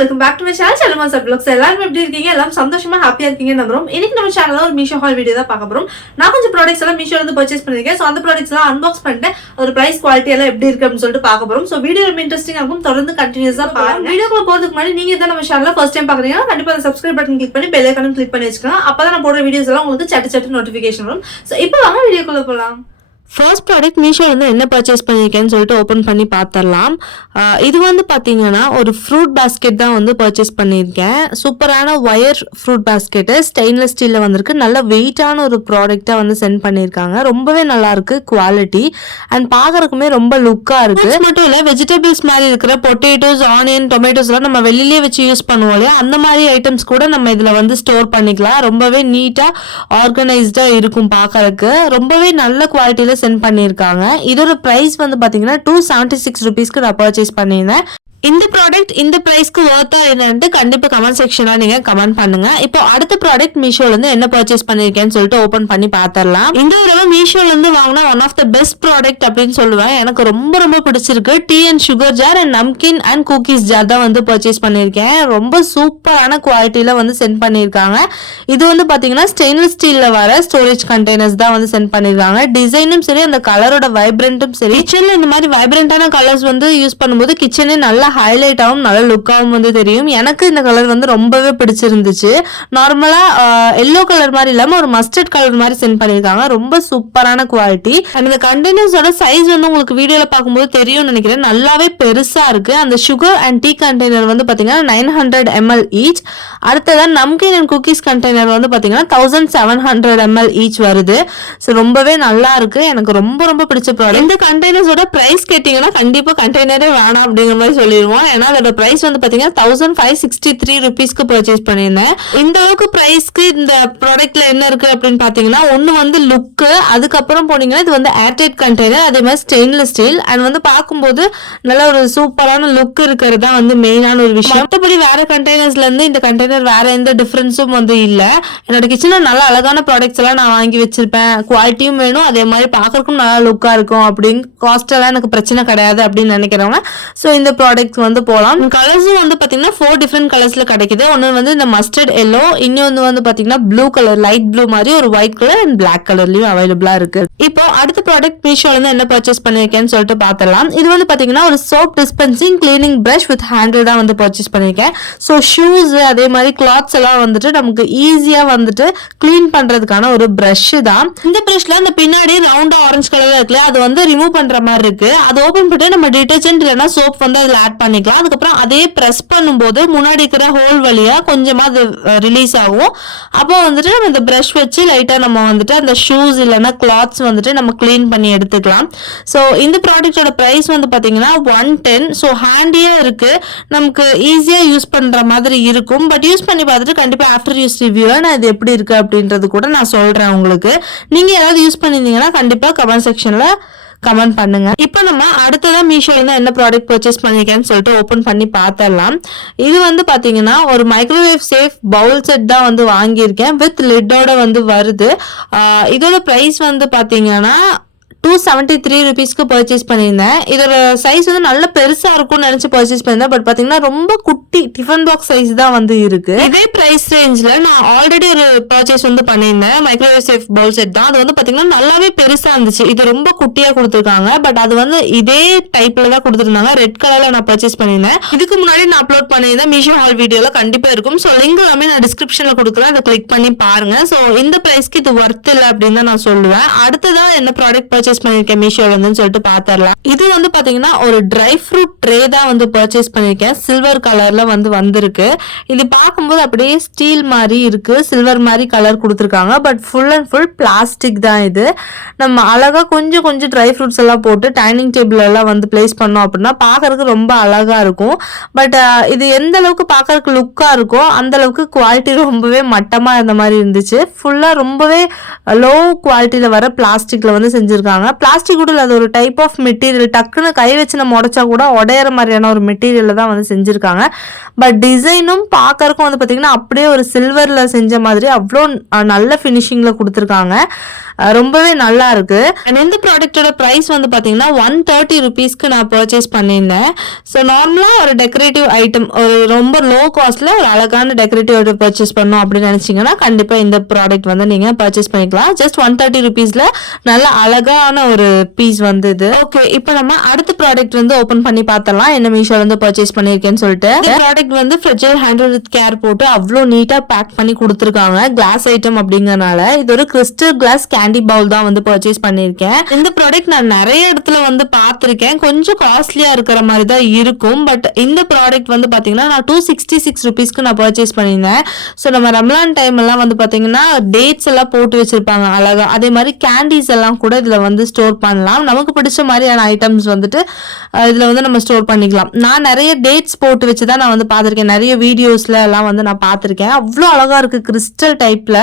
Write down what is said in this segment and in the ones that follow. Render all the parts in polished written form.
Welcome back to my channel Chellama சப்ளாக்ஸ். எல்லாரும் எப்படி இருக்கீங்க? எல்லாம் சந்தோஷமா ஹாப்பியா இருக்கீங்க நம்புறோம். இன்னைக்கு நம்ம சேனல்ல ஒரு மீஷோ ஹால் வீடியோ தான் பார்க்க போறோம். நான் கொஞ்சம் ப்ராடக்ட்ஸ் எல்லாம் மீஷோல இருந்து பர்ச்சேஸ் பண்ணிருக்கேன். சோ அந்த ப்ராடக்ட்ஸ் எல்லாம் அன்பாக்ஸ் பண்ணிட்டு ஒரு பிரைஸ் குவாலிட்டி எல்லாம் எப்படி இருக்கு அப்படின்னு சொல்லிட்டு பார்க்க போறோம். சோ வீடியோ ரொம்ப இன்ட்ரெஸ்டிங்கா இருக்கும். தொடர்ந்து கண்டினியூஸா பாருங்க. வீடியோக்குள்ள போறதுக்கு முன்னாடி நீங்க இதை நம்ம சேனல்ல ஃபர்ஸ்ட் டைம் பாக்குறீங்கன்னா கண்டிப்பா சப்ஸ்கிரைப் பட்டன் கிளிக் பண்ணி பெல் ஐகானும் கிளிக் பண்ணி வச்சுக்கலாம். அப்பதான் நான் போடுற வீடியோஸ் எல்லாம் உங்களுக்கு சட்டு நோட்டிபிகேஷன் வரும். சோ இப்போ வாங்க வீடியோக்குள்ள போலாம். ஃபர்ஸ்ட் ப்ராடக்ட் மீஷோல இருந்து என்ன பர்ச்சேஸ் பண்ணியிருக்கேன்னு சொல்லிட்டு ஓப்பன் பண்ணி பார்த்துடலாம். இது வந்து பார்த்தீங்கன்னா ஒரு ஃப்ரூட் பேஸ்கெட் தான் வந்து பர்ச்சேஸ் பண்ணியிருக்கேன். சூப்பரான ஒயர் ஃப்ரூட் பேஸ்கெட்டு ஸ்டெயின்லெஸ் ஸ்டீலில் வந்திருக்கு. நல்ல வெயிட்டான ஒரு ப்ராடக்டாக வந்து சென்ட் பண்ணியிருக்காங்க. ரொம்பவே நல்லா இருக்கு குவாலிட்டி அண்ட் பார்க்கறதுக்குமே ரொம்ப லுக்காக இருக்கு. மட்டும் இல்லை, வெஜிடபிள்ஸ் மாதிரி இருக்கிற பொட்டேட்டோஸ், ஆனியன், டொமேட்டோஸ்லாம் நம்ம வெளியிலே வச்சு யூஸ் பண்ணுவோம் இல்லையா, அந்த மாதிரி ஐட்டம்ஸ் கூட நம்ம இதில் வந்து ஸ்டோர் பண்ணிக்கலாம். ரொம்பவே நீட்டாக ஆர்கனைஸ்டாக இருக்கும் பார்க்கறதுக்கு. ரொம்பவே நல்ல குவாலிட்டியில் சென்ட் பண்ணியிருக்காங்க. இதோட பிரைஸ் வந்து பாத்தீங்கன்னா 276 rupeesக்கு நான் பர்ச்சேஸ் பண்ணியிருந்தேன். இந்த ப்ராடக்ட் இந்த பிரைஸ்க்கு வர்த்தா என்னன்னு கண்டிப்பா கமெண்ட் செக்ஷன்ல நீங்க கமெண்ட் பண்ணுங்க. இப்போ அடுத்த ப்ராடக்ட் மீஷோல இருந்து என்ன பர்ச்சேஸ் பண்ணிருக்கேன்னு சொல்லிட்டு ஓபன் பண்ணி பாத்திரலாம். இந்த தடவை மீஷோல இருந்து வாங்கினா one of the best product அப்படின்னு சொல்லுவேன். எனக்கு ரொம்ப பிடிச்சிருக்கு. Tea and sugar jar and namkeen and cookies jar தான் வந்து பர்ச்சேஸ் பண்ணிருக்கேன். ரொம்ப சூப்பரான குவாலிட்டியில வந்து சென்ட் பண்ணிருக்காங்க. இது வந்து பாத்தீங்கன்னா ஸ்டெயின்லெஸ் ஸ்டீல்ல வர ஸ்டோரேஜ் கண்டெய்னர்ஸ் தான் வந்து சென்ட் பண்ணிருக்காங்க. டிசைனும் சரி, அந்த கலரோட வைப்ரண்ட்டும் சரி. கிச்சன்ல இந்த மாதிரி வைப்ரண்டான கலர்ஸ் வந்து யூஸ் பண்ணும்போது கிச்சனே நல்லா ஹைலைட் ஆகும், நல்ல லுக்காகவும் வந்து தெரியும். எனக்கு இந்த கலர் வந்து ரொம்பவே பிடிச்சிருந்துச்சு. நார்மலா எல்லோ கலர் மாதிரி இல்லாம ஒரு மஸ்டர்ட் கலர் மாதிரி சென்ட் பண்ணிருக்காங்க. ரொம்ப சூப்பரான குவாலிட்டி. அண்ட் இந்த கண்டெய்னர்ஸோட சைஸ் வந்து உங்களுக்கு வீடியோல பார்க்கும்போது தெரியும் நினைக்கிறேன். நல்லாவே பெருசா இருக்கு. அந்த சுகர் அண்ட் டீ கண்டெய்னர் வந்து பாத்தீங்கன்னா 900 ml ஈச். அடுத்ததான் நம்கின் அண்ட் குக்கீஸ் கண்டெய்னர் வந்து பாத்தீங்கன்னா 1700 ml ஈச் வருது. ஸோ ரொம்பவே நல்லா இருக்கு. எனக்கு ரொம்ப பிடிச்ச ப்ராடக்ட். இந்த கண்டெய்னர்ஸோட பிரைஸ் கேட்டீங்கன்னா கண்டிப்பா கண்டெய்னரே வேணாம் அப்படிங்கிற மாதிரி சொல்லிடுவோம். ஏன்னா அதோட பிரைஸ் வந்து பாத்தீங்கன்னா 1563 rupeesக்கு பர்ச்சேஸ் பண்ணியிருந்தேன். இந்த அளவுக்கு பிரைஸ்க்கு இந்த ப்ராடக்ட்ல என்ன இருக்கு அப்படின்னு பாத்தீங்கன்னா, ஒன்னு வந்து லுக்கு, அதுக்கப்புறம் போனீங்கன்னா இது வந்து ஏர்டைட் கண்டெய்னர், அதே மாதிரி ஸ்டெயின்லெஸ் ஸ்டீல் அண்ட் வந்து பார்க்கும்போது நல்ல ஒரு சூப்பரான லுக் இருக்கிறது தான் வந்து மெயினான ஒரு விஷயம். மற்றபடி வேற கண்டெய்னர்ஸ்ல இருந்து இந்த கண்டெய்னர் வேற எந்த டிஃபரன்ஸும் வந்து இல்ல. என்னோட கிச்சன்ல நல்ல அழகான ப்ராடக்ட்ஸ் எல்லாம் நான் வாங்கி வச்சிருப்பேன். குவாலிட்டியும் வேணும், அதே மாதிரி பார்க்கறதுக்கும் நல்லா லுக்கா இருக்கும் அப்படின்னு காஸ்ட் எல்லாம் எனக்கு பிரச்சனை கிடையாது அப்படின்னு நினைக்கிறவங்க ஸோ இந்த ப்ராடக்ட் வந்து போலாம். கலர்ஸும் வந்து பாத்தீங்கன்னா 4 டிஃபரெண்ட் கலர்ஸ்ல கிடைக்குது. ஒன்னு வந்து இந்த மஸ்டர்ட் எல்லோ, இன்னொன்று வந்து பாத்தீங்கன்னா ப்ளூ கலர், லைட் ப்ளூ மாதிரி ஒரு ஒயிட் கலர் அண்ட் பிளாக் கலர்லயும் அவைலபிளா இருக்கு. இப்போ அடுத்த ப்ராடக்ட் மீஷோல இருந்து என்ன பர்ச்சேஸ் பண்ணிருக்கேன்னு சொல்லிட்டு பார்த்தலாம். இது வந்து பாத்தீங்கன்னா ஒரு soap dispensing cleaning brush with handle தான் வந்து பர்ச்சேஸ் பண்ணிருக்கேன். ஸோ ஷூஸ் அதே மாதிரி கிளாத்ஸ் எல்லாம் வந்துட்டு நமக்கு ஈஸியா வந்துட்டு கிளீன் பண்றதுக்கான ஒரு பிரஷ் தான். இந்த பிரஷ்ல அந்த பின்னாடி ரவுண்டா ஆரஞ்சு கலர்ல இருக்குல்ல, அது வந்து ரிமூவ் பண்ற மாதிரி இருக்கு. அது ஓபன் பண்ணிட்டு நம்ம டிடர்ஜென்ட் இல்லைன்னா சோப் வந்து அதுல ஆட் பண்ணிக்கலாம். அதுக்கப்புறம் அதே பிரஸ் பண்ணும்போது முன்னாடி இருக்கிற ஹோல் வழியா கொஞ்சமா அது ரிலீஸ் ஆகும். அப்போ வந்துட்டு நம்ம இந்த பிரஷ் வச்சு லைட்டா நம்ம வந்துட்டு அந்த ஷூஸ் இல்லைன்னா கிளாத்ஸ் வந்துட்டு நம்ம கிளீன் பண்ணி எடுத்துக்கலாம். ஸோ இந்த ப்ராடக்டோட பிரைஸ் வந்து பாத்தீங்கன்னா 110. ஸோ ஹேண்டியா இருக்கு, நமக்கு ஈஸியா யூஸ் பண்ற மாதிரி இருக்கும். பட் யூஸ் பண்ணி பார்த்துட்டு கண்டிப்பா ஆஃப்டர் யூஸ் ரிவ்யூல நான் இது எப்படி இருக்கு அப்படின்றது கூட நான் சொல்றேன் உங்களுக்கு. நீங்க யாராவது யூஸ் பண்ணிருந்தீங்கன்னா கண்டிப்பா கமெண்ட் செக்ஷன்ல கமெண்ட் பண்ணுங்க. இப்போ நம்ம அடுத்ததான் மீஷோல இருந்து என்ன ப்ராடக்ட் பர்ச்சேஸ் பண்ணிருக்கேன்னு சொல்லிட்டு ஓபன் பண்ணி பார்த்தரலாம். இது வந்து பாத்தீங்கன்னா ஒரு மைக்ரோவேவ் சேஃப் பவுல் செட் தான் வந்து வாங்கியிருக்கேன். வித் லிட்டோட வந்து வருது. இதோட பிரைஸ் வந்து பாத்தீங்கன்னா 273 rupeesக்கு பர்ச்சேஸ் பண்ணியிருந்தேன். இதோட சைஸ் வந்து நல்ல பெருசா இருக்கும்னு நினைச்சு பர்ச்சேஸ் பண்ணியிருந்தேன். பட் பாத்தீங்கன்னா ரொம்ப குட்டி டிஃபன் பாக்ஸ் சைஸ் தான் வந்து இருக்கு. இதே பிரைஸ் ரேஞ்ச்ல நான் ஆல்ரெடி ஒரு பர்ச்சேஸ் வந்து பண்ணியிருந்தேன். மைக்ரோவேவ் சேஃப் பவுல் செட் தான். அது வந்து பாத்தீங்கன்னா நல்லாவே பெருசா இருந்துச்சு. இது ரொம்ப குட்டியா கொடுத்துருக்காங்க. பட் அது வந்து இதே டைப்ல தான் கொடுத்துருந்தாங்க. ரெட் கலர்ல நான் பர்ச்சேஸ் பண்ணியிருந்தேன். இதுக்கு முன்னாடி நான் அப்லோட் பண்ணியிருந்தேன் மீஷோ ஹால் வீடியோல கண்டிப்பா இருக்கும். ஸோ லிங்க் எல்லாமே நான் டிஸ்கிரிப்ஷன்ல கொடுக்குறேன், அதை கிளிக் பண்ணி பாருங்க. ஸோ இந்த பிரைஸ்க்கு இது ஒர்த் இல்லை அப்படின்னு தான் நான் சொல்லுவேன். அடுத்ததான் என்ன ப்ராடக்ட் பர்ச்சேஸ் பண்ணிருக்கேன் மீஷோல இருந்து சொல்லிட்டு பார்த்தரலாம். இது வந்து பாத்தீங்கன்னா ஒரு ட்ரை ஃப்ரூட் ட்ரே தான் வந்து பர்ச்சேஸ் பண்ணிருக்கேன். சில்வர் கலர்ல வந்து வந்திருக்கு. இது பார்க்கும்போது அப்படியே ஸ்டீல் மாதிரி இருக்கு, சில்வர் மாதிரி கலர் கொடுத்துருக்காங்க. But full and full plastic தான் இது. நம்ம அழகா கொஞ்சம் ட்ரை ஃப்ரூட்ஸ் எல்லாம் போட்டு டைனிங் டேபிள் எல்லாம் வந்து பிளேஸ் பண்ணோம் அப்படின்னா பார்க்கறதுக்கு ரொம்ப அழகா இருக்கும். பட் இது எந்த அளவுக்கு பார்க்கறதுக்கு லுக்கா இருக்கோ அந்த அளவுக்கு குவாலிட்டி ரொம்பவே மட்டமா இருந்த மாதிரி இருந்துச்சு. ஃபுல்லா ரொம்பவே லோ குவாலிட்டியில வர பிளாஸ்டிக்ல வந்து செஞ்சிருக்காங்க. கொடுத்துருக்காங்க. பிளாஸ்டிக் கூட அது ஒரு டைப் ஆஃப் மெட்டீரியல், டக்குன்னு கை வச்சு நம்ம உடைச்சா கூட உடையிற மாதிரியான ஒரு மெட்டீரியல் தான் வந்து செஞ்சுருக்காங்க. பட் டிசைனும் பார்க்கறக்கும் வந்து பார்த்தீங்கன்னா அப்படியே ஒரு சில்வரில் செஞ்ச மாதிரி அவ்வளோ நல்ல ஃபினிஷிங்கில் கொடுத்துருக்காங்க. ரொம்பவே நல்லா இருக்கு. அண்ட் இந்த ப்ராடக்டோட ப்ரைஸ் வந்து பார்த்தீங்கன்னா 130 ருபீஸ்க்கு நான் பர்ச்சேஸ் பண்ணியிருந்தேன். ஸோ நார்மலாக ஒரு டெக்கரேட்டிவ் ஐட்டம், ஒரு ரொம்ப லோ காஸ்ட்ல ஒரு அழகான டெக்கரேட்டிவ் ஐட்டம் பர்ச்சேஸ் பண்ணணும் அப்படின்னு நினைச்சீங்கன்னா கண்டிப்பாக இந்த ப்ராடக்ட் வந்து நீங்கள் பர்ச்சேஸ் பண்ணிக்கலாம். ஜஸ்ட் 130 ருபீஸ்ல நல்ல அழகான ஒரு பீஸ் வந்து இது. ஓகே, இப்போ நம்ம அடுத்த ப்ராடக்ட் வந்து ஓப்பன் பண்ணி பார்த்தலாம் என்ன மீஷோல இருந்து பர்ச்சேஸ் பண்ணியிருக்கேன்னு சொல்லிட்டு. இந்த ப்ராடக்ட் வந்து ஃப்ரெஜைல் ஹேண்டில் வித் கேர் போட்டு அவ்வளோ நீட்டாக பேக் பண்ணி கொடுத்துருக்காங்க. கிளாஸ் ஐட்டம் அப்படிங்கறனால இது ஒரு கிறிஸ்டல் கிளாஸ் கேண்டி பவுல் தான் வந்து பர்ச்சேஸ் பண்ணியிருக்கேன். இந்த ப்ராடக்ட் நான் நிறைய இடத்துல வந்து பார்த்துருக்கேன். கொஞ்சம் காஸ்ட்லியா இருக்கிற மாதிரி தான் இருக்கும். பட் இந்த ப்ராடக்ட் வந்து பார்த்தீங்கன்னா நான் 266 ருபீஸ்க்கு நான் பர்ச்சேஸ் பண்ணியிருந்தேன். ஸோ நம்ம ரம்லான் டைம் எல்லாம் வந்து பார்த்தீங்கன்னா டேட்ஸ் எல்லாம் போட்டு வச்சிருப்பாங்க அழகா. அதே மாதிரி கேண்டீஸ் எல்லாம் கூட இதில் வந்து ஸ்டோர் பண்ணலாம். நமக்கு பிடிச்ச மாதிரியான ஐட்டம்ஸ் வந்துட்டு இதில் வந்து நம்ம ஸ்டோர் பண்ணிக்கலாம். நான் நிறைய டேட்ஸ் போட்டு வச்சு தான் நான் வந்து பார்த்துருக்கேன். நிறைய வீடியோஸ்ல எல்லாம் வந்து நான் பார்த்துருக்கேன். அவ்வளோ அழகா இருக்கு. கிறிஸ்டல் டைப்ல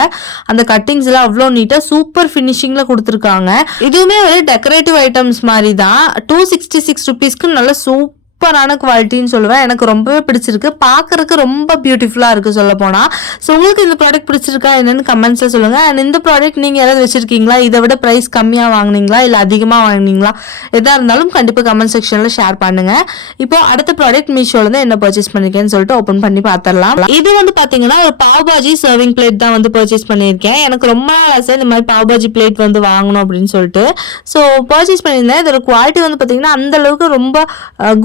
அந்த கட்டிங்ஸ் எல்லாம் அவ்வளோ நீட்டா சூப்பர் ஃபினிஷிங்ல கொடுத்துருக்காங்க. இதுவுமே ஒரு டெக்கரேட்டிவ் ஐட்டம்ஸ் மாதிரி தான். 266 ருபீஸ்க்கு நல்ல சூப்பரான குவாலிட்டின்னு சொல்லுவேன். எனக்கு ரொம்பவே பிடிச்சிருக்கு. பார்க்கறதுக்கு ரொம்ப பியூட்டிஃபுல்லா இருக்கு சொல்ல போனா. ஸோ உங்களுக்கு இந்த ப்ராடக்ட் பிடிச்சிருக்கா என்னன்னு கமெண்ட்ஸ்ல சொல்லுங்க. அண்ட் இந்த ப்ராடக்ட் நீங்க யாராவது வச்சிருக்கீங்களா? இதை விட பிரைஸ் கம்மியா வாங்குனீங்களா இல்ல அதிகமா வாங்குனீங்களா? எதா இருந்தாலும் கண்டிப்பா கமெண்ட் செக்ஷன்ல ஷேர் பண்ணுங்க. இப்போ அடுத்த ப்ராடக்ட் மீஷோல இருந்து என்ன பர்ச்சேஸ் பண்ணிருக்கேன்னு சொல்லிட்டு ஓபன் பண்ணி பார்த்தரலாம். இது வந்து பாத்தீங்கன்னா ஒரு பாவ் பாஜி சர்விங் பிளேட் தான் வந்து பர்ச்சேஸ் பண்ணியிருக்கேன். எனக்கு ரொம்ப நாள் ஆசை இந்த மாதிரி பாவ் பாஜி பிளேட் வந்து வாங்கணும் அப்படின்னு சொல்லிட்டு. ஸோ பர்ச்சேஸ் பண்ணியிருந்தேன். இதோட குவாலிட்டி வந்து பாத்தீங்கன்னா அந்த அளவுக்கு ரொம்ப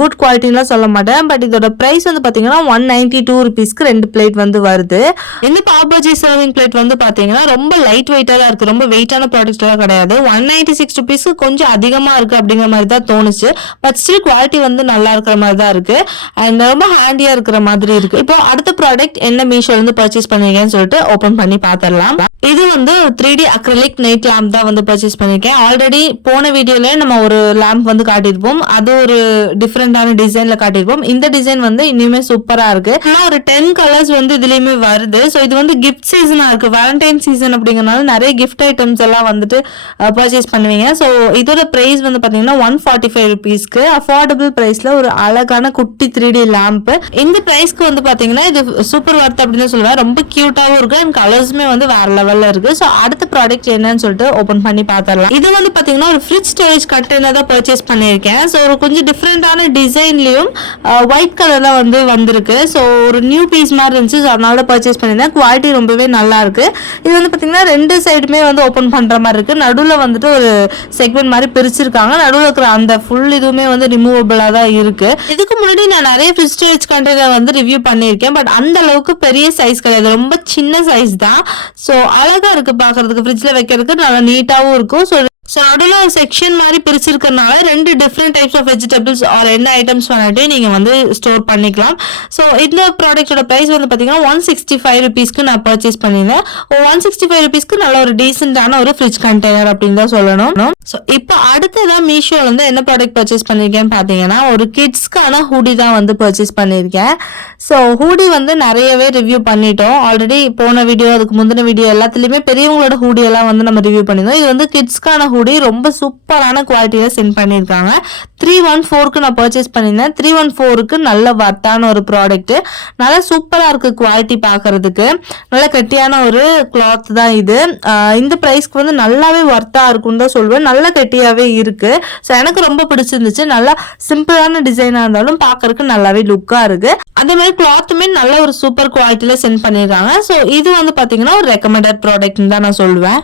குட் குவாலிட்டிலாம் சொல்ல மாட்டேன். பட் இதோட பிரைஸ் வந்து பாத்தீங்கன்னா 192 ருபீஸ்க்கு 2 பிளேட் வந்து வருது. இந்த பாவ் பாஜி சர்விங் பிளேட் வந்து பாத்தீங்கன்னா ரொம்ப லைட் வெயிட்டா தான் இருக்கு. ரொம்ப வெயிட்டான ப்ராடக்ட் எல்லாம் கிடையாது. 196 ருபீஸ்க்கு கொஞ்சம் அதிகமா இருக்கு அப்படிங்கிற மாதிரி தான் தோணுச்சு. பட் ஸ்டில் குவாலிட்டி வந்து நல்லா இருக்கிற மாதிரி தான் இருக்கு. அண்ட் ரொம்ப ஹேண்டியா இருக்கிற மாதிரி இருக்கு. இப்போ அடுத்த ப்ராடக்ட் என்ன மீஷோல இருந்து பர்ச்சேஸ் பண்ணிருக்கேன்னு சொல்லிட்டு ஓபன் பண்ணி பாத்திரலாம். இது வந்து 3D அக்ரிலிக் நைட் லேம்ப் தான் வந்து பர்ச்சேஸ் பண்ணிருக்கேன். ஆல்ரெடி போன வீடியோல நம்ம ஒரு லேம்ப் வந்து காட்டியிருப்போம். அது ஒரு டிஃப்ரெண்டான டிசைன்ல காட்டியிருப்போம். இந்த டிசைன் வந்து இன்னுமே சூப்பரா இருக்கு. ஆனா ஒரு 10 கலர்ஸ் வந்து இதுலயுமே வருது. ஸோ இது வந்து கிஃப்ட் சீசனா இருக்கு. வேலண்டைன் சீசன் அப்படிங்கறனால நிறைய கிஃப்ட் ஐட்டம்ஸ் எல்லாம் வந்துட்டு பர்ச்சேஸ் பண்ணுவீங்க. ஸோ இதோட பிரைஸ் வந்து பாத்தீங்கன்னா 145 ருபீஸ்க்கு அஃபோர்டபுள் பிரைஸ்ல ஒரு அழகான குட்டி 3D லேம்ப். இந்த பிரைஸ்க்கு வந்து பாத்தீங்கன்னா இது சூப்பர் வர்த் அப்படின்னு சொல்லுவேன். ரொம்ப கியூட்டாவும் இருக்கு. அண்ட் கலர்ஸுமே வந்து வேற லெவல்ல இருக்கு. ஸோ அடுத்த ப்ராடக்ட் என்னன்னு சொல்லிட்டு ஓபன் பண்ணி பார்த்தரலாம். இது வந்து பாத்தீங்கன்னா ஒரு ஃப்ரிட்ஜ் ஸ்டோரேஜ் கண்டெய்னர் தான் பர்ச்சேஸ் பண்ணிருக்கேன். ஸோ ஒரு கொஞ்சம் டிஃப்ரெண்டான டிசைன்லயும் ஒயிட் கலர்ல வந்து வந்திருக்கு. ஸோ ஒரு நியூ பீஸ் மாதிரி இருந்துச்சு. ஸோ அதனால பர்ச்சேஸ் பண்ணிருந்தேன். குவாலிட்டி ரொம்பவே நல்லா இருக்கு. இது வந்து பாத்தீங்கன்னா ரெண்டு சைடுமே வந்து ஓபன் பண்ற மாதிரி இருக்கு. நடுவுல வந்துட்டு ஒரு செக்மெண்ட் மாதிரி பிரிச்சிருக்காங்க. நடுவுல இருக்கிற அந்த ஃபுல் இதுவுமே வந்து ரிமூவபிளா தான் இருக்கு. இதுக்கு முன்னாடி நான் நிறைய ஃப்ரிட்ஜ் ஸ்டோரேஜ் கண்டெய்னர் வந்து ரிவ்யூ பண்ணிருக்கேன். பட் அந்த அளவுக்கு பெரிய சைஸ் கிடையாது. ரொம்ப சின்ன சைஸ் தான். ஸோ அழகா இருக்கு பாக்குறதுக்கு. ஃப்ரிட்ஜ்ல வைக்கிறதுக்கு நல்லா நீட்டாவும் இருக்கும். ஸோ நடுவில் ஒரு செக்ஷன் மாதிரி பிரிச்சிருக்கனால ரெண்டு different types of vegetables or என்ன ஐட்டம்ஸ் வேணாட்டி நீங்கள் வந்து ஸ்டோர் பண்ணிக்கலாம். ஸோ இந்த ப்ராடக்டோட ப்ரைஸ் வந்து பார்த்தீங்கன்னா 165 ருபீஸ்க்கு நான் பர்ச்சேஸ் பண்ணியிருந்தேன். 165 ருபீஸ்க்கு நல்ல ஒரு டீசென்டான ஒரு ஃப்ரிட்ஜ் கண்டெய்னர் அப்படின்னு தான் சொல்லணும். ஸோ இப்போ அடுத்ததான் மீஷோல இருந்து என்ன ப்ராடக்ட் பர்ச்சேஸ் பண்ணியிருக்கேன்னு பார்த்தீங்கன்னா ஒரு கிட்ஸ்க்கான ஹூடி தான் வந்து பர்ச்சேஸ் பண்ணியிருக்கேன். ஸோ ஹூடி வந்து நிறையவே ரிவ்யூ பண்ணிட்டோம். ஆல்ரெடி போன வீடியோ அதுக்கு முந்தின வீடியோ எல்லாத்துலேயுமே பெரியவங்களோட ஹூடி எல்லாம் வந்து நம்ம ரிவ்யூ பண்ணியிருந்தோம். இது வந்து கிட்ஸ்க்கான ஹூடி ரொம்ப சூப்பரான குவாலிட்டியில சென்ட் பண்ணியிருக்காங்க. 314க்கு நான் பர்ச்சேஸ் பண்ணியிருந்தேன். 314க்கு நல்ல வர்த்தான ஒரு ப்ராடக்ட். நல்லா சூப்பரா இருக்கு குவாலிட்டி பார்க்கறதுக்கு. நல்ல கெட்டியான ஒரு கிளாத் தான் இது. இந்த பிரைஸ்க்கு வந்து நல்லாவே வர்த்தா இருக்குன்னு தான் சொல்லுவேன். நல்ல கெட்டியாவே இருக்கு. ஸோ எனக்கு ரொம்ப பிடிச்சிருந்துச்சு. நல்லா சிம்பிளான டிசைனா இருந்தாலும் பார்க்கறதுக்கு நல்லாவே லுக்கா இருக்கு. அதே மாதிரி கிளாத்துமே நல்ல ஒரு சூப்பர் குவாலிட்டியில சென்ட் பண்ணியிருக்காங்க. ஸோ இது வந்து பாத்தீங்கன்னா ஒரு ரெக்கமெண்டட் ப்ராடக்ட்னு தான் நான் சொல்லுவேன்.